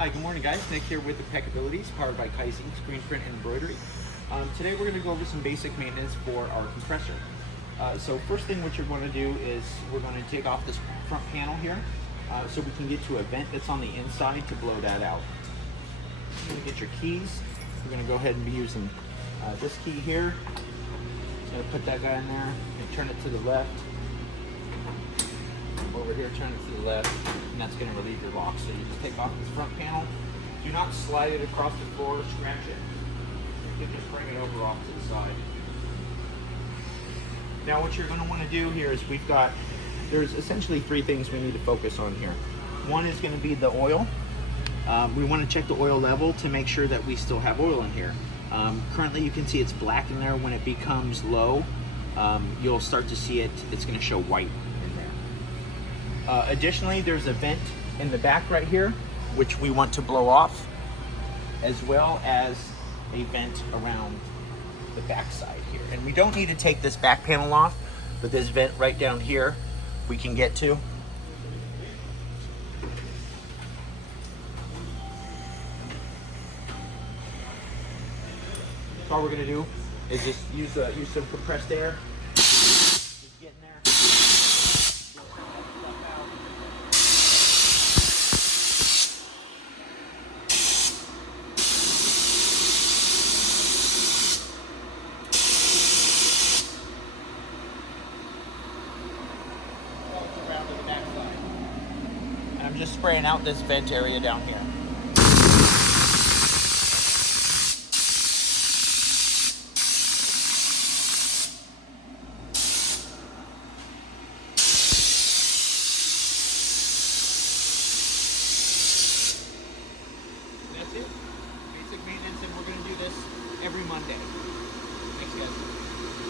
Hi, good morning guys. Nick here with Impeccabilities, powered by Kaizink Screen Print and Embroidery. Today we're going to go over some basic maintenance for our compressor. So first thing what you're going to do is we're going to take off this front panel here so we can get to a vent that's on the inside to blow that out. You're going to get your keys. We're going to go ahead and be using this key here. Just going to put that guy in there and turn it to the left. Over here, turn it to the left, and that's going to relieve your lock. So you just take off this front panel. Do not slide it across the floor or scratch it. You can just bring it over off to the side. Now what you're going to want to do here is there's essentially three things we need to focus on here. One is going to be the oil. We want to check the oil level to make sure that we still have oil in here. Currently you can see it's black in there. When it becomes low, you'll start to see it's going to show white in there. Additionally, there's a vent in the back right here, which we want to blow off, as well as a vent around the back side here. And we don't need to take this back panel off, but this vent right down here we can get to. So all we're going to do is just use some compressed air. Just get in there. Around to the back side. And I'm just spraying out this vent area down here. That's it. Basic maintenance, and we're going to do this every Monday. Thanks, guys.